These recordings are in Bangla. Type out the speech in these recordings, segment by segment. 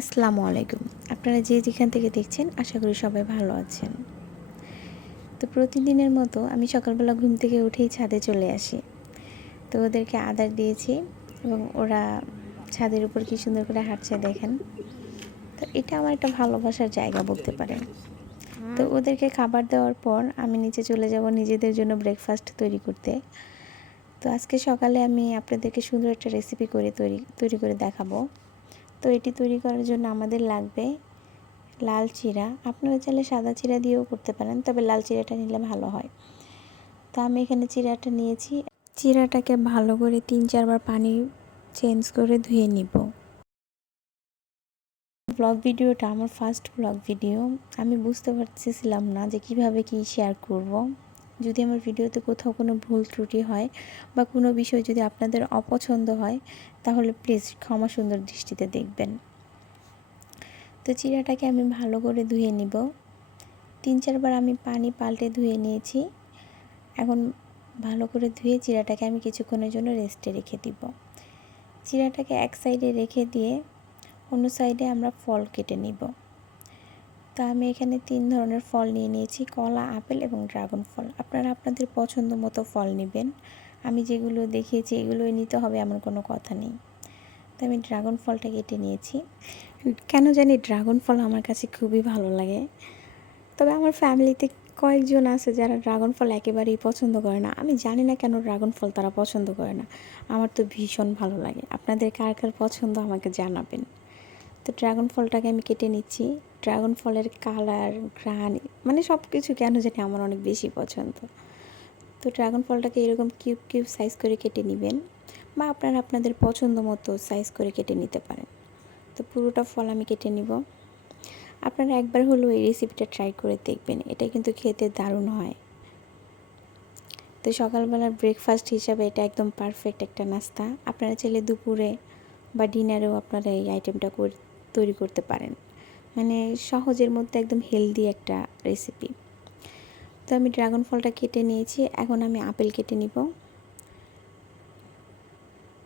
আসসালামু আলাইকুম। আপনারা যে যেখান থেকে দেখছেন, আশা করি সবাই ভালো আছেন। তো প্রতিদিনের মতো আমি সকালবেলা ঘুম থেকে উঠেই ছাদে চলে আসি। তো ওদেরকে আদার দিয়েছি এবং ওরা ছাদের উপর কি সুন্দর করে হাঁটছে দেখেন। তো এটা আমার একটা ভালোবাসার জায়গা বলতে পারেন। তো ওদেরকে খাবার দেওয়ার পর আমি নিচে চলে যাব নিজেদের জন্য ব্রেকফাস্ট তৈরি করতে। তো আজকে সকালে আমি আপনাদেরকে সুন্দর একটা রেসিপি করে তৈরি তৈরি করে দেখাবো। তো এটি তৈরি করার জন্য আমাদের লাগবে লাল চিরা। আপনারা চাইলে সাদা চিরা দিয়েও করতে পারেন, তবে লাল চিরাটা নিলে ভালো হয়। তো আমি এখানে চিরাটা নিয়েছি। চিরাটাকে ভালো করে তিন চারবার পানি চেঞ্জ করে ধুয়ে নিব। ব্লগ ভিডিওটা আমার ফার্স্ট ব্লগ ভিডিও। আমি বুঝতে পারতেছিলাম না যে কীভাবে কি শেয়ার করব। যদি আমার ভিডিওতে কোথাও কোনো ভুল ত্রুটি হয় বা কোনো বিষয় যদি আপনাদের অপছন্দ হয়, তাহলে প্লিজ ক্ষমা সুন্দর দৃষ্টিতে দেখবেন। তো চিরাটাকে আমি ভালো করে ধুয়ে নিব। তিন চারবার আমি পানি পাল্টে ধুয়ে নিয়েছি। এখন ভালো করে ধুয়ে চিরাটাকে আমি কিছুক্ষণের জন্য রেস্টে রেখে দিব। চিরাটাকে এক সাইডে রেখে দিয়ে অন্য সাইডে আমরা ফল কেটে নিব। তো আমি এখানে তিন ধরনের ফল নিয়ে নিয়েছি, কলা, আপেল এবং ড্রাগন ফল। আপনারা আপনাদের পছন্দ মতো ফল নেবেন। আমি যেগুলো দেখিয়েছি এগুলোই নিতে হবে এমন কোনো কথা নেই। তো আমি ড্রাগন ফলটা কেটে নিয়েছি। কেন জানি ড্রাগন ফল আমার কাছে খুবই ভালো লাগে। তবে আমার ফ্যামিলিতে কয়েকজন আছে যারা ড্রাগন ফল একেবারেই পছন্দ করে না। আমি জানি না কেন ড্রাগন ফল তারা পছন্দ করে না। আমার তো ভীষণ ভালো লাগে। আপনাদের কার কার পছন্দ আমাকে জানাবেন। তো ড্রাগন ফলটাকে আমি কেটে নিচ্ছি। ড্রাগন ফলের কালার ঘ্রাণ মানে সব কিছু কেন জানি আমার অনেক বেশি পছন্দ। তো ড্রাগন ফলটাকে এরকম কিউব কিউব সাইজ করে কেটে নেবেন বা আপনারা আপনাদের পছন্দ মতো সাইজ করে কেটে নিতে পারেন। তো পুরোটা ফল আমি কেটে নিব। আপনারা একবার হলেও এই রেসিপিটা ট্রাই করে দেখবেন। এটা কিন্তু খেতে দারুণ হয়। তো সকালবেলার ব্রেকফাস্ট হিসাবে এটা একদম পারফেক্ট একটা নাস্তা। আপনারা চাইলে দুপুরে বা ডিনারেও আপনারা এই আইটেমটা তৈরি করতে পারেন। মানে সহজের মধ্যে একদম হেলদি একটা রেসিপি তো আমি ড্রাগন ফলটা কেটে নিয়েছি, এখন আমি আপেল কেটে নিব।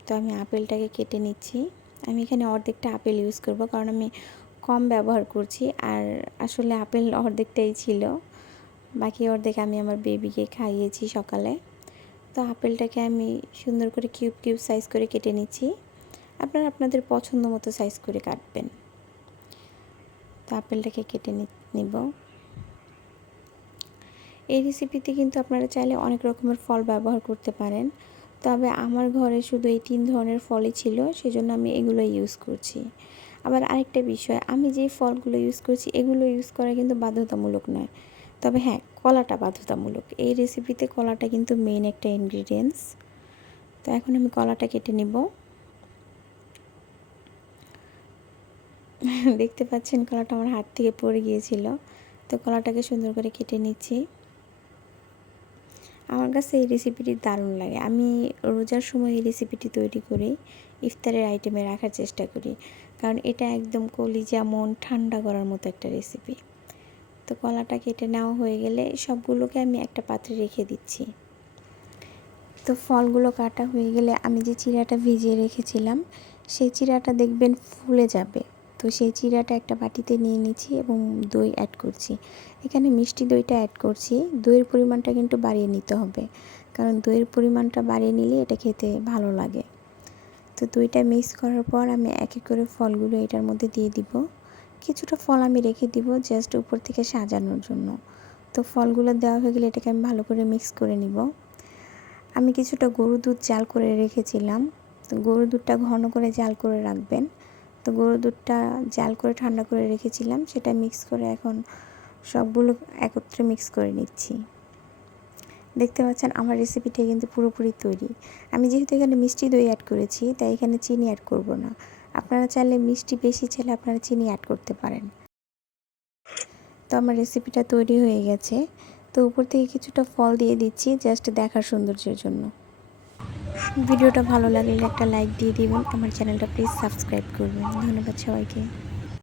তো আমি আপেলটাকে কেটে নিচ্ছি। আমি এখানে অর্ধেকটা আপেল ইউজ করব, কারণ আমি কম ব্যবহার করছি, আর আসলে আপেল অর্ধেকটাই ছিল। বাকি অর্ধেক আমি আমার বেবিকে খাইয়েছি সকালে। তো আপেলটাকে আমি সুন্দর করে কিউব কিউব সাইজ করে কেটে নিচ্ছি। আপনারা আপনাদের পছন্দ মতো সাইজ করে কাটবেন। তো আপেলটাকে কেটে নিব। এই রেসিপিতে কিন্তু আপনারা চাইলে অনেক রকমের ফল ব্যবহার করতে পারেন। তবে আমার ঘরে শুধু এই তিন ধরনের ফলই ছিল, সেজন্য আমি এগুলো ইউজ করছি। আবার আরেকটা বিষয়, আমি যে ফলগুলো ইউজ করছি, এগুলো ইউজ করা কিন্তু বাধ্যতামূলক নয়। তবে হ্যাঁ কলাটা বাধ্যতামূলক। এই রেসিপিতে কলাটা কিন্তু মেন একটা ইনগ্রিডিয়েন্টস তো এখন আমি কলাটা কেটে নিব। দেখতে পাচ্ছেন কলাটা আমার হাত থেকে পড়ে গিয়েছিল। তো কলাটাকে সুন্দর করে কেটে নিচ্ছি। আমার কাছে এই রেসিপিটি দারুণ লাগে। আমি রোজার সময় এই রেসিপিটি তৈরি করি, ইফতারের আইটেমে রাখার চেষ্টা করি। কারণ এটা একদম কলিজা, মন ঠান্ডা করার মতো একটা রেসিপি তো কলাটা কেটে নেওয়া হয়ে গেলে সবগুলোকে আমি একটা পাত্রে রেখে দিচ্ছি। তো ফলগুলো কাটা হয়ে গেলে আমি যে চিরাটা ভিজিয়ে রেখেছিলাম, সেই চিরাটা দেখবেন ফুলে যাবে। তো সেই চিরাটা একটা বাটিতে নিয়ে নিচ্ছি এবং দই অ্যাড করছি। এখানে মিষ্টি দইটা অ্যাড করছি। দইয়ের পরিমাণটা কিন্তু বাড়িয়ে নিতে হবে। কারণ দইয়ের পরিমাণটা বাড়িয়ে নিলে এটা খেতে ভালো লাগে। তো দইটা মিক্স করার পর আমি এক এক করে ফলগুলো এটার মধ্যে দিয়ে দিব। কিছুটা ফল আমি রেখে দিব জাস্ট উপর থেকে সাজানোর জন্য। তো ফলগুলো দেওয়া হয়ে গেলে এটাকে আমি ভালো করে মিক্স করে নিব। আমি কিছুটা গরু দুধ জাল করে রেখেছিলাম। তো গরু দুধটা ঘন করে জাল করে রাখবেন। তো গরুর দুধটা জাল করে ঠান্ডা করে রেখেছিলাম, সেটা মিক্স করে এখন সবগুলো একত্রে মিক্স করে নিচ্ছি। দেখতে পাচ্ছেন আমার রেসিপিটা কিন্তু পুরোপুরি তৈরি। আমি যেহেতু এখানে মিষ্টি দই অ্যাড করেছি, তাই এখানে চিনি অ্যাড করব না। আপনারা চাইলে মিষ্টি বেশি চাইলে আপনারা চিনি অ্যাড করতে পারেন। তো আমার রেসিপিটা তৈরি হয়ে গেছে। তো উপর থেকে কিছুটা ফল দিয়ে দিচ্ছি জাস্ট দেখার সৌন্দর্যের জন্য। ভিডিওটা ভালো লাগলে একটা লাইক দিয়ে দিবেন। আমার চ্যানেলটা প্লিজ সাবস্ক্রাইব করবেন। ধন্যবাদ সবাইকে।